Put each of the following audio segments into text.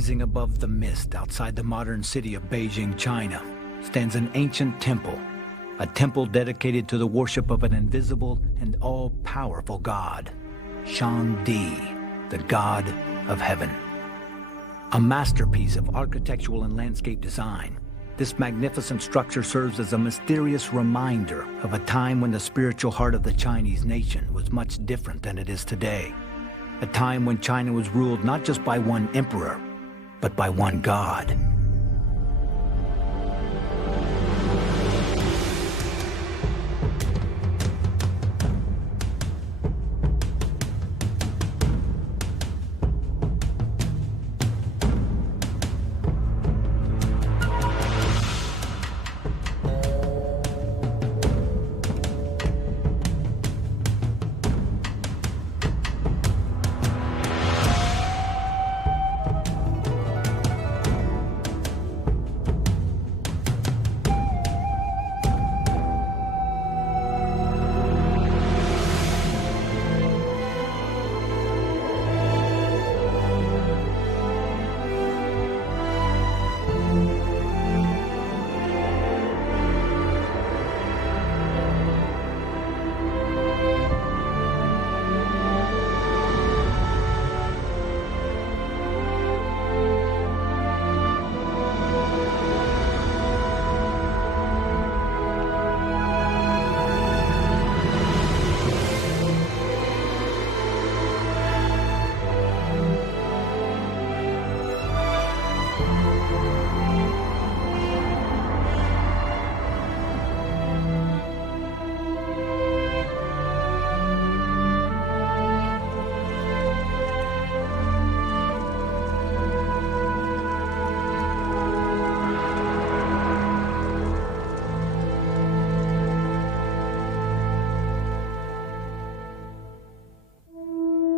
Rising above the mist outside the modern city of Beijing, China, stands an ancient temple, a temple dedicated to the worship of an invisible and all-powerful god, Shangdi, the god of heaven. A masterpiece of architectural and landscape design, this magnificent structure serves as a mysterious reminder of a time when the spiritual heart of the Chinese nation was much different than it is today. A time when China was ruled not just by one emperor, but by one god.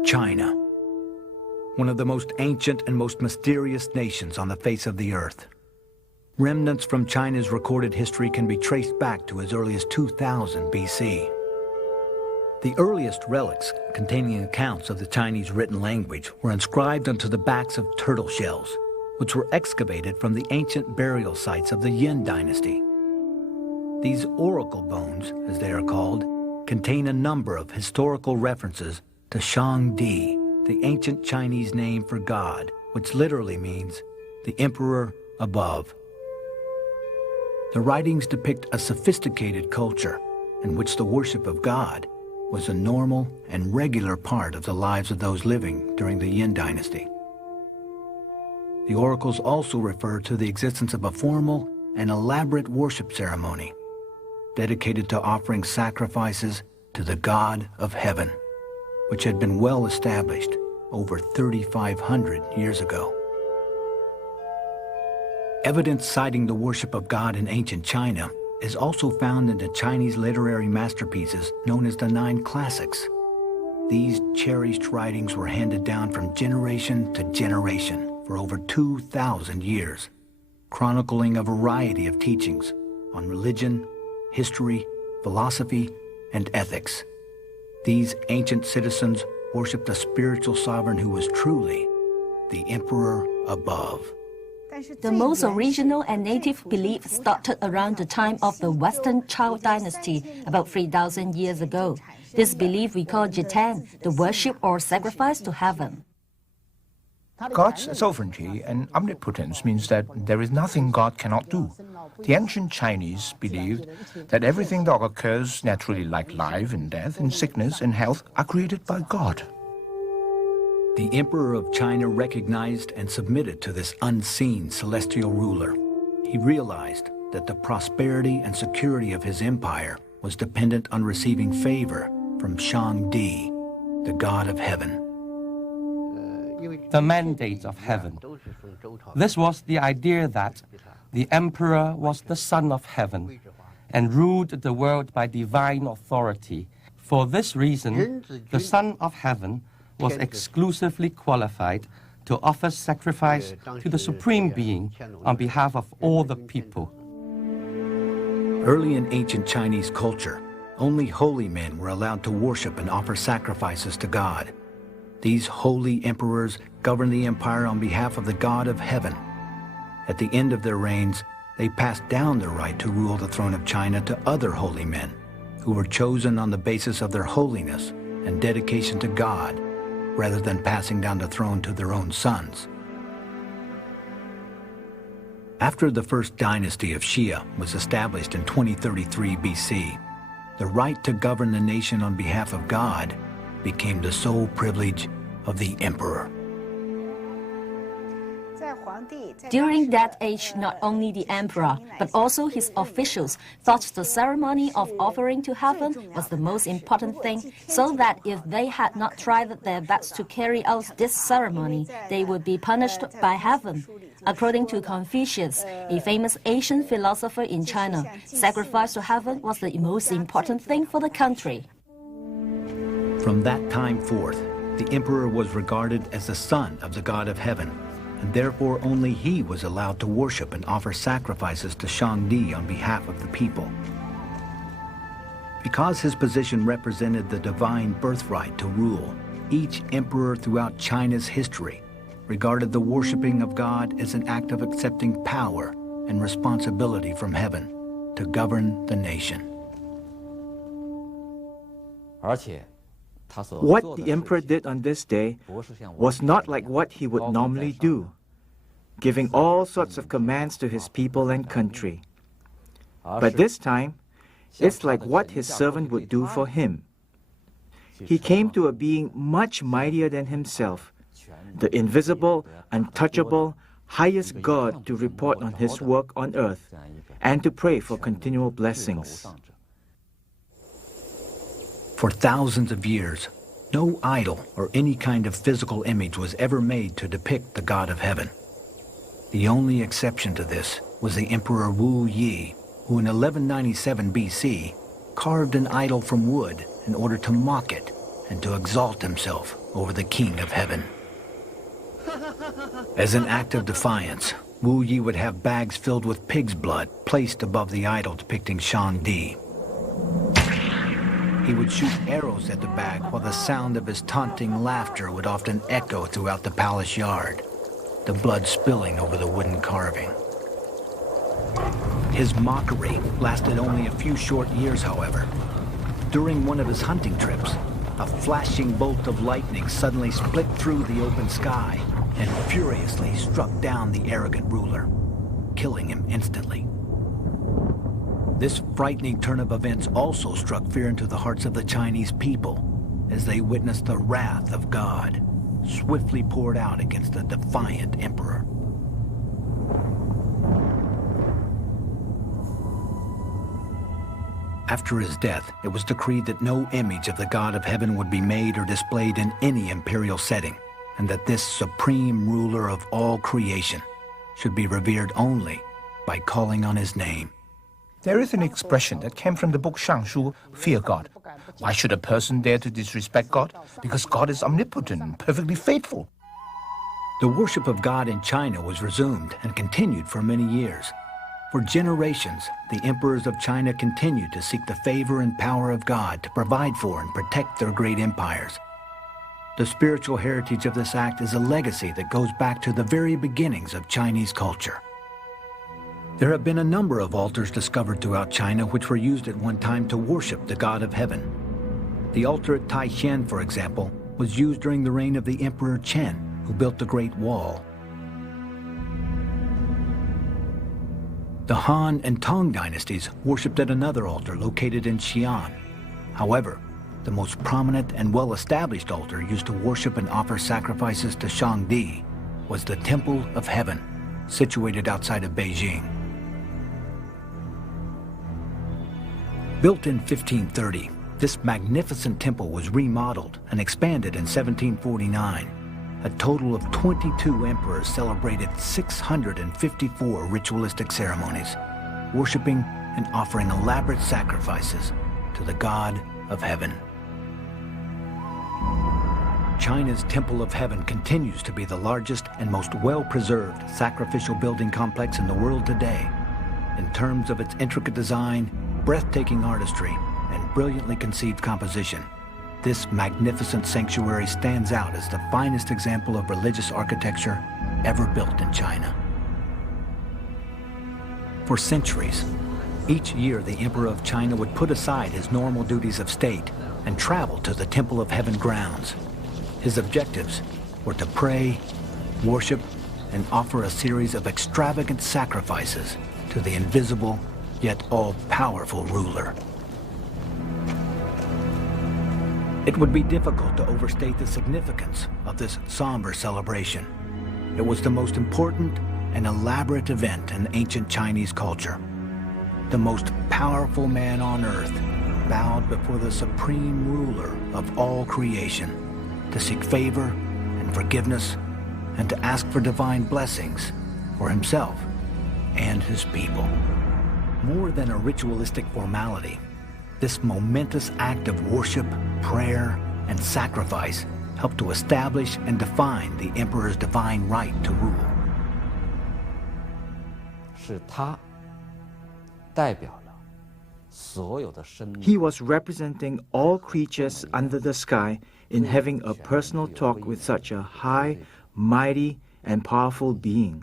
China, one of the most ancient and most mysterious nations on the face of the earth. Remnants from China's recorded history can be traced back to as early as 2000 BC. The earliest relics containing accounts of the Chinese written language were inscribed onto the backs of turtle shells, which were excavated from the ancient burial sites of the Yin dynasty. These oracle bones, as they are called, contain a number of historical references to Shangdi, the ancient Chinese name for God, which literally means the emperor above. The writings depict a sophisticated culture in which the worship of God was a normal and regular part of the lives of those living during the Yin dynasty. The oracles also refer to the existence of a formal and elaborate worship ceremony dedicated to offering sacrifices to the God of heaven, which had been well established over 3,500 years ago. Evidence citing the worship of God in ancient China is also found in the Chinese literary masterpieces known as the Nine Classics. These cherished writings were handed down from generation to generation for over 2,000 years, chronicling a variety of teachings on religion, history, philosophy, and ethics. These ancient citizens worshipped a spiritual sovereign who was truly the emperor above. The most original and native belief started around the time of the Western Chao dynasty, about 3,000 years ago. This belief we call Jitang, the worship or sacrifice to heaven. God's sovereignty and omnipotence means that there is nothing God cannot do. The ancient Chinese believed that everything that occurs naturally, like life and death and sickness and health, are created by God. The Emperor of China recognized and submitted to this unseen celestial ruler. He realized that the prosperity and security of his empire was dependent on receiving favor from Shangdi, the god of heaven. The mandate of heaven. This was the idea that the emperor was the son of heaven and ruled the world by divine authority. For this reason, the son of heaven was exclusively qualified to offer sacrifice to the Supreme Being on behalf of all the people. Early in ancient Chinese culture, only holy men were allowed to worship and offer sacrifices to God. These holy emperors governed the empire on behalf of the God of heaven. At the end of their reigns, they passed down their right to rule the throne of China to other holy men, who were chosen on the basis of their holiness and dedication to God, rather than passing down the throne to their own sons. After the first dynasty of Xia was established in 2033 BC, the right to govern the nation on behalf of God became the sole privilege of the emperor. During that age, not only the emperor, but also his officials thought the ceremony of offering to heaven was the most important thing, so that if they had not tried their best to carry out this ceremony, they would be punished by heaven. According to Confucius, a famous ancient philosopher in China, sacrifice to heaven was the most important thing for the country. From that time forth, the emperor was regarded as the son of the God of heaven, and therefore only he was allowed to worship and offer sacrifices to Shangdi on behalf of the people. Because his position represented the divine birthright to rule, each emperor throughout China's history regarded the worshiping of God as an act of accepting power and responsibility from heaven to govern the nation. What the emperor did on this day was not like what he would normally do, giving all sorts of commands to his people and country. But this time, it's like what his servant would do for him. He came to a being much mightier than himself, the invisible, untouchable, highest God, to report on his work on earth and to pray for continual blessings. For thousands of years, no idol or any kind of physical image was ever made to depict the God of heaven. The only exception to this was the Emperor Wu Yi, who in 1197 BC carved an idol from wood in order to mock it and to exalt himself over the King of Heaven. As an act of defiance, Wu Yi would have bags filled with pig's blood placed above the idol depicting Shangdi. He would shoot arrows at the bag while the sound of his taunting laughter would often echo throughout the palace yard, the blood spilling over the wooden carving. His mockery lasted only a few short years, however. During one of his hunting trips, a flashing bolt of lightning suddenly split through the open sky and furiously struck down the arrogant ruler, killing him instantly. This frightening turn of events also struck fear into the hearts of the Chinese people as they witnessed the wrath of God swiftly poured out against the defiant emperor. After his death, it was decreed that no image of the God of heaven would be made or displayed in any imperial setting, and that this supreme ruler of all creation should be revered only by calling on his name. There is an expression that came from the book Shangshu, fear God. Why should a person dare to disrespect God? Because God is omnipotent and perfectly faithful. The worship of God in China was resumed and continued for many years. For generations, the emperors of China continued to seek the favor and power of God to provide for and protect their great empires. The spiritual heritage of this act is a legacy that goes back to the very beginnings of Chinese culture. There have been a number of altars discovered throughout China which were used at one time to worship the God of heaven. The altar at Taixuan, for example, was used during the reign of the Emperor Chen, who built the Great Wall. The Han and Tang dynasties worshipped at another altar located in Xi'an. However, the most prominent and well-established altar used to worship and offer sacrifices to Shangdi was the Temple of Heaven, situated outside of Beijing. Built in 1530, this magnificent temple was remodeled and expanded in 1749. A total of 22 emperors celebrated 654 ritualistic ceremonies, worshiping and offering elaborate sacrifices to the God of Heaven. China's Temple of Heaven continues to be the largest and most well-preserved sacrificial building complex in the world today, in terms of its intricate design, breathtaking artistry, and brilliantly conceived composition. This magnificent sanctuary stands out as the finest example of religious architecture ever built in China. For centuries, each year the Emperor of China would put aside his normal duties of state and travel to the Temple of Heaven grounds. His objectives were to pray, worship, and offer a series of extravagant sacrifices to the invisible yet all-powerful ruler. It would be difficult to overstate the significance of this somber celebration. It was the most important and elaborate event in ancient Chinese culture. The most powerful man on earth bowed before the supreme ruler of all creation to seek favor and forgiveness and to ask for divine blessings for himself and his people. More than a ritualistic formality, this momentous act of worship, prayer, and sacrifice helped to establish and define the emperor's divine right to rule. 是他代表了所有的生命。 He was representing all creatures under the sky in having a personal talk with such a high, mighty, and powerful being.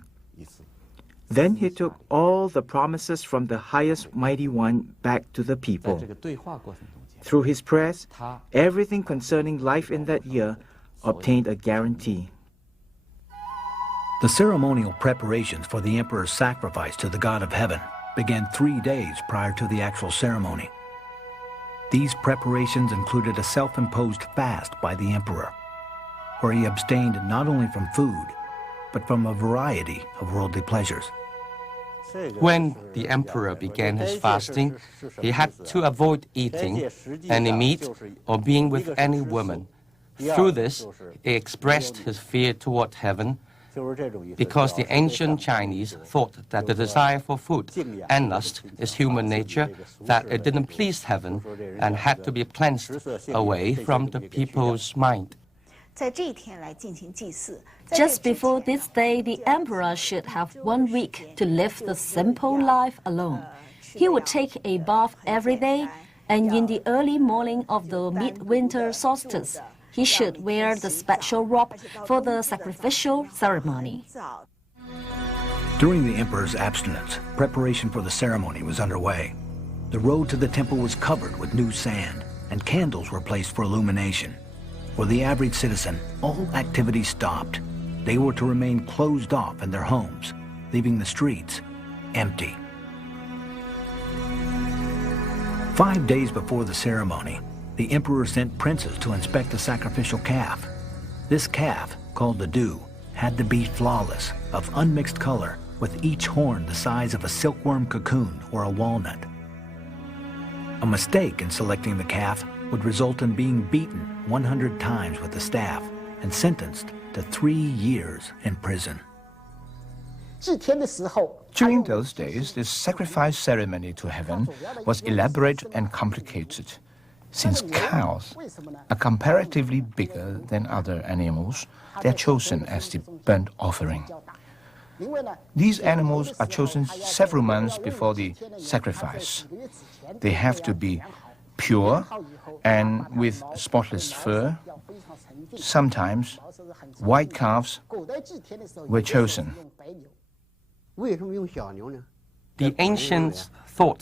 Then he took all the promises from the highest mighty one back to the 在 people. 这个对话过程中间， Through his prayers, 他 everything concerning life in that year obtained a guarantee. The ceremonial preparations for the emperor's sacrifice to the God of Heaven began 3 days prior to the actual ceremony. These preparations included a self-imposed fast by the emperor, where he abstained not only from food, but from a variety of worldly pleasures. When the emperor began his fasting, he had to avoid eating any meat or being with any woman. Through this, he expressed his fear toward heaven, because the ancient Chinese thought that the desire for food and lust is human nature, that it didn't please heaven and had to be cleansed away from the people's mind. 在这一天来进行祭祀。 Just before this day, the emperor should have 1 week to live the simple life alone. He would take a bath every day, and in the early morning of the midwinter solstice, he should wear the special robe for the sacrificial ceremony. During the emperor's abstinence, preparation for the ceremony was underway. The road to the temple was covered with new sand, and candles were placed for illumination. For the average citizen, all activity stopped. They were to remain closed off in their homes, leaving the streets empty. 5 days before the ceremony, the emperor sent princes to inspect the sacrificial calf. This calf, called the Du, had to be flawless, of unmixed color, with each horn the size of a silkworm cocoon or a walnut. A mistake in selecting the calf would result in being beaten 100 times with the staff and sentenced to 3 years in prison. 祭天的时候， During those days, this sacrifice ceremony to heaven was elaborate and complicated, since cows are comparatively bigger than other animals. They are chosen as the burnt offering. 因为呢， These animals are chosen several months before the sacrifice. They have to be pure and with spotless fur. Sometimes white calves 古代祭天的时候 were chosen. 用白牛。 为什么用小牛呢？ The ancients thought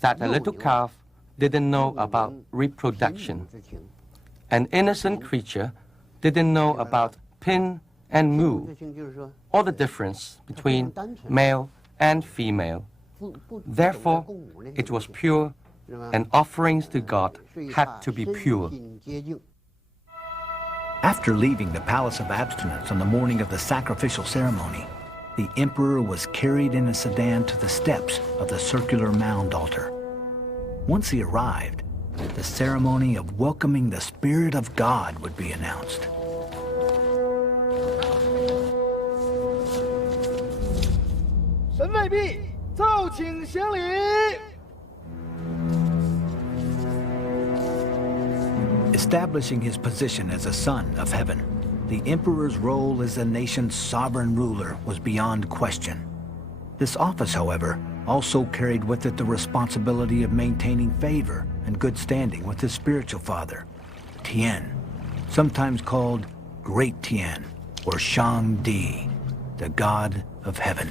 that a little calf didn't know about reproduction. An innocent creature didn't know about pin and moo, 就是说， or the difference between male and female. 不 Therefore, it was pure, and offerings to God had to be pure. 洁净。 After leaving the Palace of Abstinence on the morning of the sacrificial ceremony, the emperor was carried in a sedan to the steps of the circular mound altar. Once he arrived, the ceremony of welcoming the Spirit of God would be announced. 神未毕，奏请行礼。 Establishing his position as a son of heaven, the emperor's role as the nation's sovereign ruler was beyond question. This office, however, also carried with it the responsibility of maintaining favor and good standing with his spiritual father, Tian, sometimes called Great Tian or Shangdi, the god of heaven.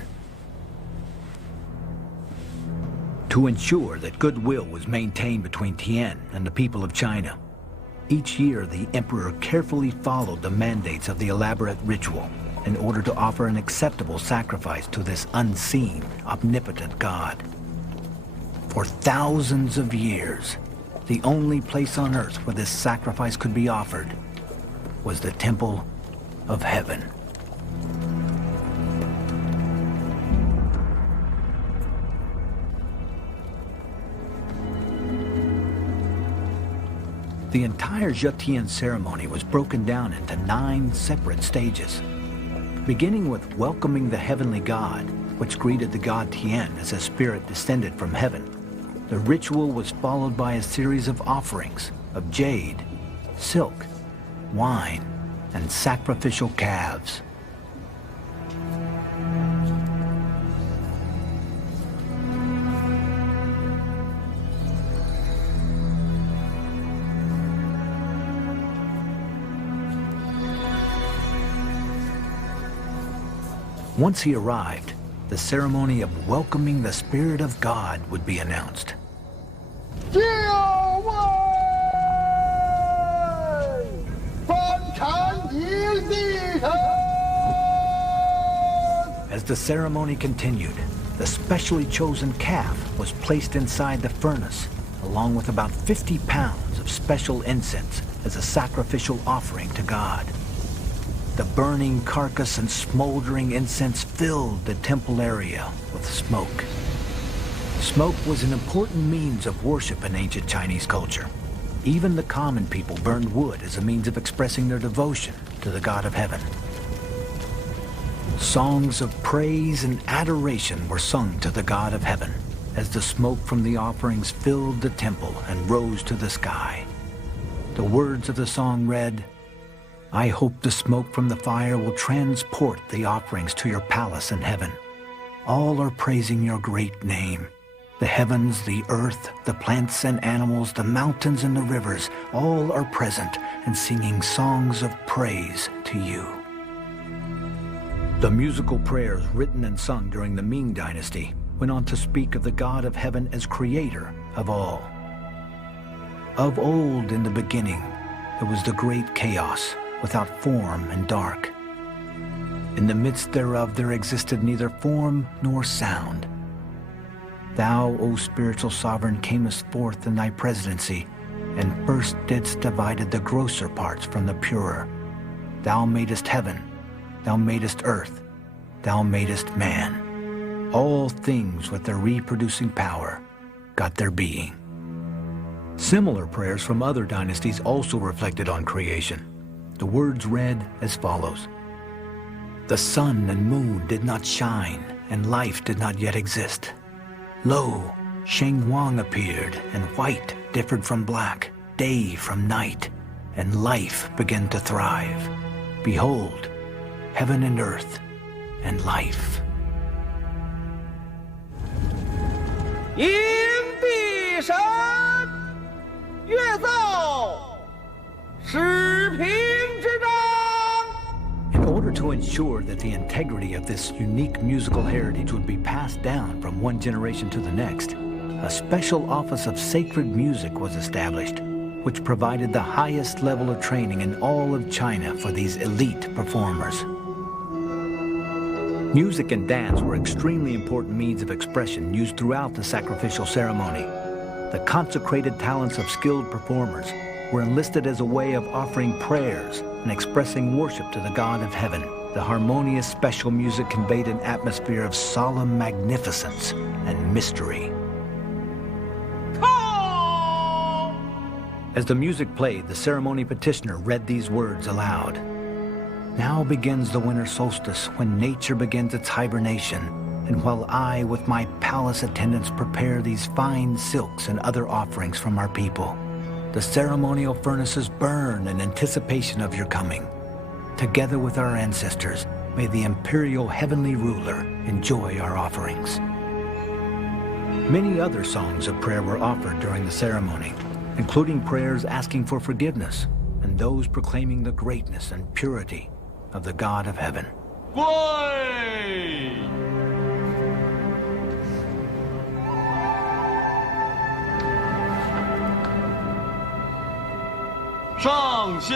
To ensure that goodwill was maintained between Tian and the people of China, each year the emperor carefully followed the mandates of the elaborate ritual in order to offer an acceptable sacrifice to this unseen, omnipotent god. For thousands of years, the only place on earth where this sacrifice could be offered was the Temple of Heaven. The entire Zhetian ceremony was broken down into 9 separate stages, beginning with welcoming the heavenly god, which greeted the god Tian as a spirit descended from heaven. The ritual was followed by a series of offerings of jade, silk, wine, and sacrificial calves. Once he arrived, the ceremony of welcoming the Spirit of God would be announced. As the ceremony continued, the specially chosen calf was placed inside the furnace, along with about 50 pounds of special incense as a sacrificial offering to God. The burning carcass and smoldering incense filled the temple area with smoke. Smoke was an important means of worship in ancient Chinese culture. Even the common people burned wood as a means of expressing their devotion to the God of heaven. Songs of praise and adoration were sung to the God of heaven as the smoke from the offerings filled the temple and rose to the sky. The words of the song read, "I hope the smoke from the fire will transport the offerings to your palace in heaven. All are praising your great name. The heavens, the earth, the plants and animals, the mountains and the rivers, all are present and singing songs of praise to you." The musical prayers written and sung during the Ming Dynasty went on to speak of the God of heaven as creator of all. Of old in the beginning, there was the great chaos, without form and dark. In the midst thereof there existed neither form nor sound. Thou, O spiritual sovereign, camest forth in thy presidency, and first didst divided the grosser parts from the purer. Thou madest heaven, thou madest earth, thou madest man. All things with their reproducing power got their being. Similar prayers from other dynasties also reflected on creation. The words read as follows: "The sun and moon did not shine, and life did not yet exist. Lo, Sheng Wang appeared, and white differed from black, day from night, and life began to thrive. Behold, heaven and earth, and life." 迎帝神，乐奏始平之章。 In order to ensure that the integrity of this unique musical heritage would be passed down from one generation to the next, a special office of sacred music was established, which provided the highest level of training in all of China for these elite performers. Music and dance were extremely important means of expression used throughout the sacrificial ceremony. The consecrated talents of skilled performers were enlisted as a way of offering prayers and expressing worship to the God of heaven. The harmonious special music conveyed an atmosphere of solemn magnificence and mystery. As the music played, the ceremony petitioner read these words aloud. "Now begins the winter solstice, when nature begins its hibernation, and while I with my palace attendants prepare these fine silks and other offerings from our people, the ceremonial furnaces burn in anticipation of your coming. Together with our ancestors, may the imperial heavenly ruler enjoy our offerings." Many other songs of prayer were offered during the ceremony, including prayers asking for forgiveness, and those proclaiming the greatness and purity of the God of heaven. 跪！上香！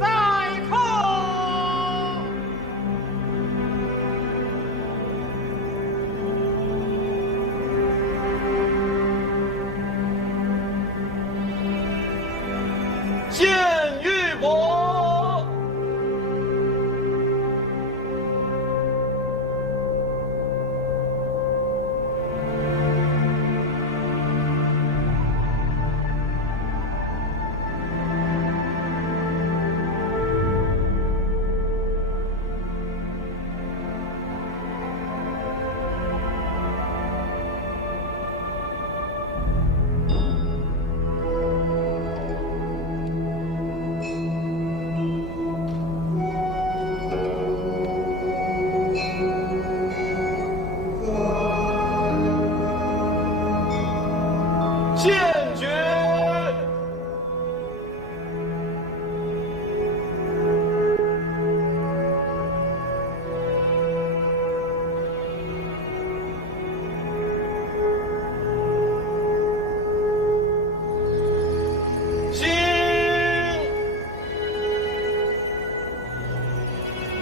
再叩！献玉帛！献爵！兴！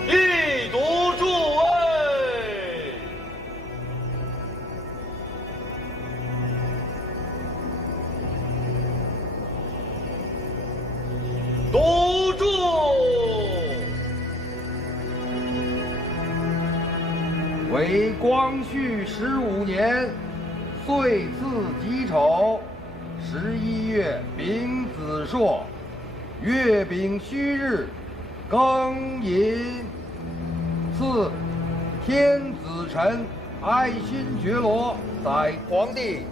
一读诸位！读注！为光绪15年，岁次己丑，11月丙子朔，月丙戌日，庚寅。赐天子臣爱新觉罗在皇帝。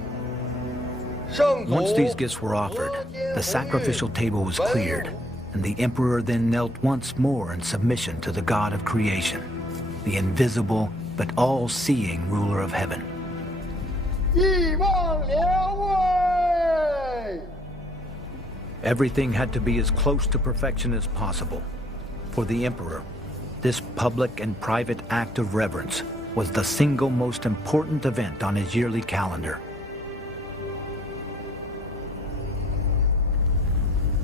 Once these gifts were offered, the sacrificial table was cleared, and the emperor then knelt once more in submission to the God of creation, the invisible but all-seeing ruler of heaven. 亿望两位。 Everything had to be as close to perfection as possible. For the emperor, this public and private act of reverence was the single most important event on his yearly calendar.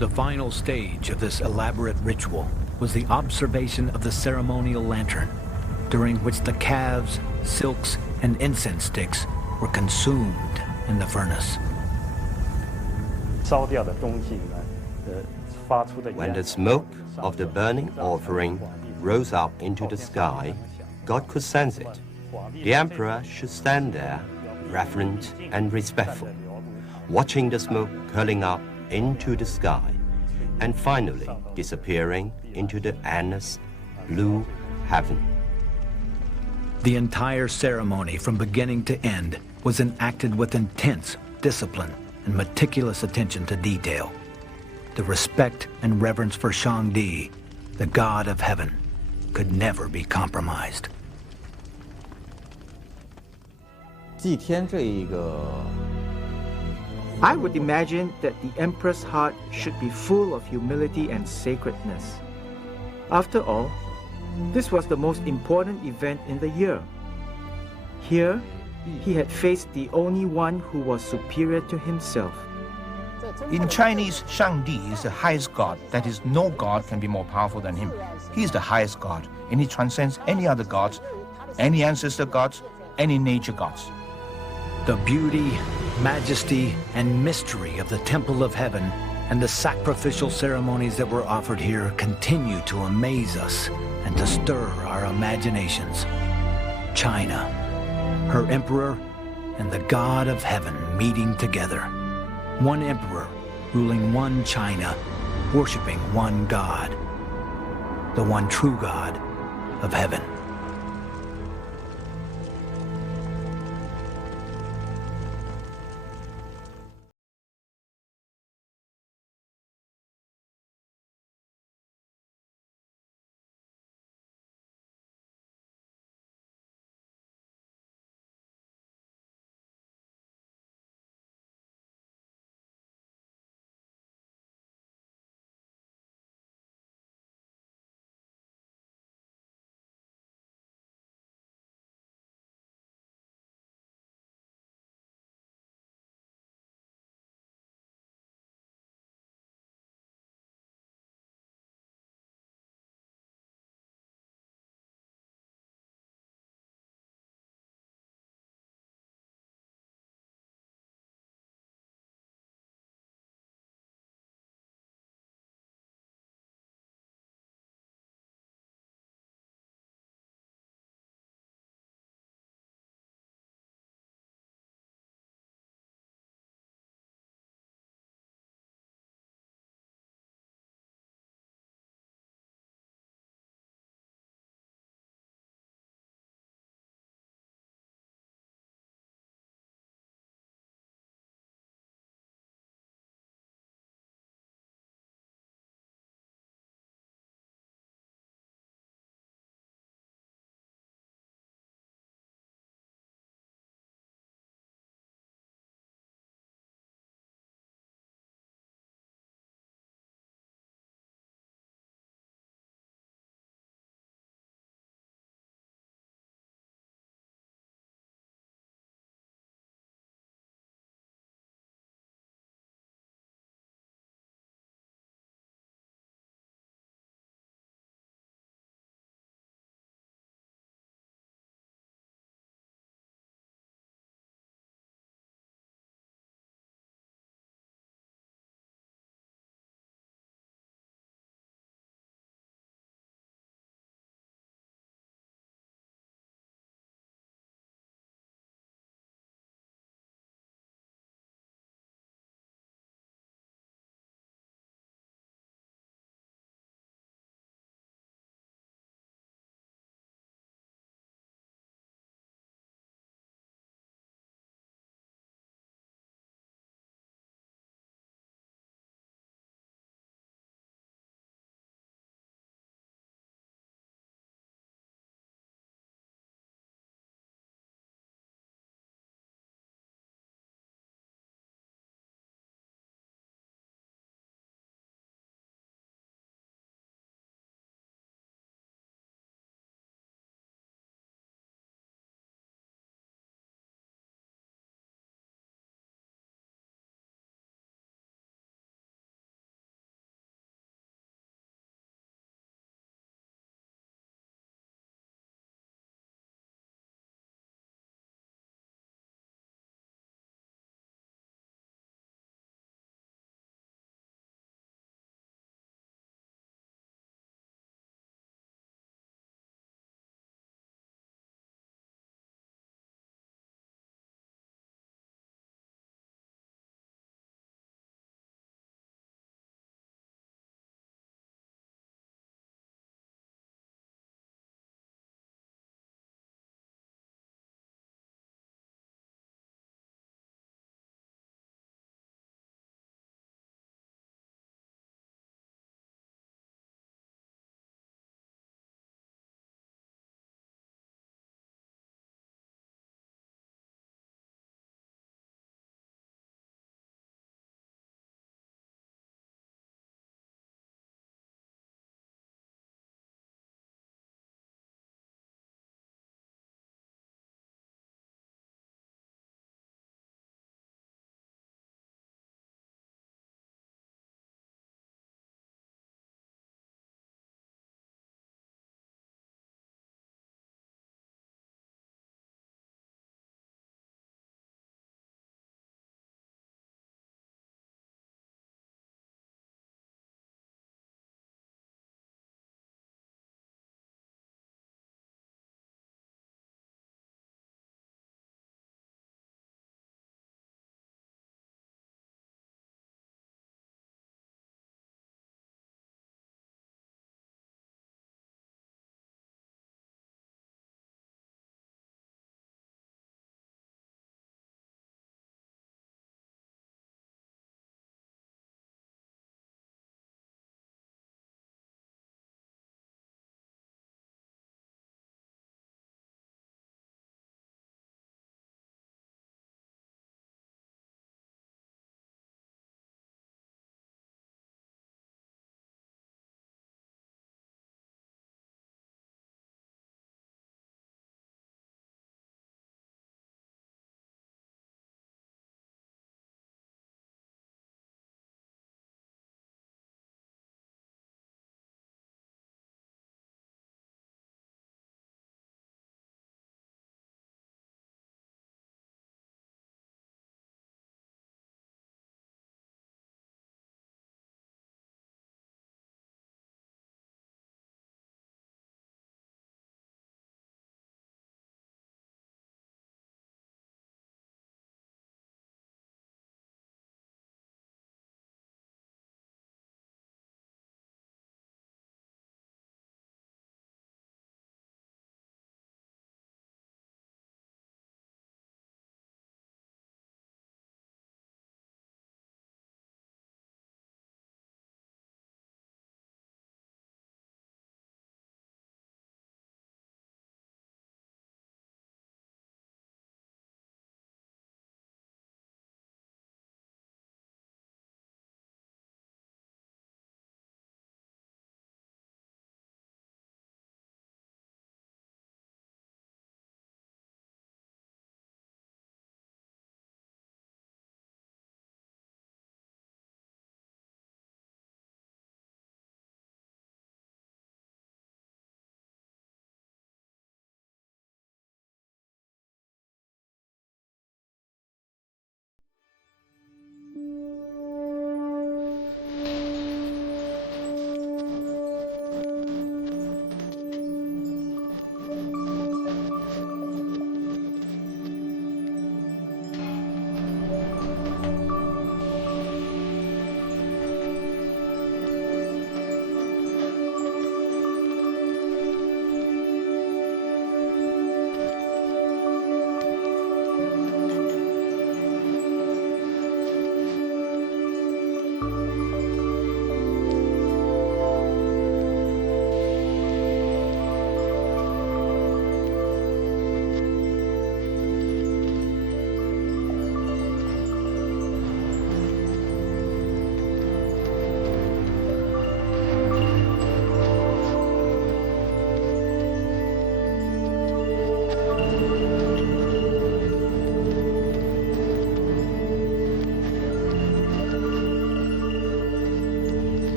The final stage of this elaborate ritual was the observation of the ceremonial lantern, during which the calves, silks, and incense sticks were consumed in the furnace. When the smoke of the burning offering rose up into the sky, God could sense it. The emperor should stand there, reverent and respectful, watching the smoke curling up into the sky, and finally disappearing into the endless blue heaven. The entire ceremony from beginning to end was enacted with intense discipline and meticulous attention to detail. The respect and reverence for Shangdi, the God of heaven, could never be compromised. 祭天这一个 I would imagine that the emperor's heart should be full of humility and sacredness. After all, this was the most important event in the year. Here, he had faced the only one who was superior to himself. In Chinese, Shangdi is the highest god. That is, no god can be more powerful than him. He is the highest god, and he transcends any other gods, any ancestor gods, any nature gods. The beauty, majesty, and mystery of the Temple of Heaven and the sacrificial ceremonies that were offered here continue to amaze us and to stir our imaginations. China, her emperor, and the God of Heaven meeting together. One emperor ruling one China, worshiping one God, the one true God of Heaven.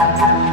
Thank you.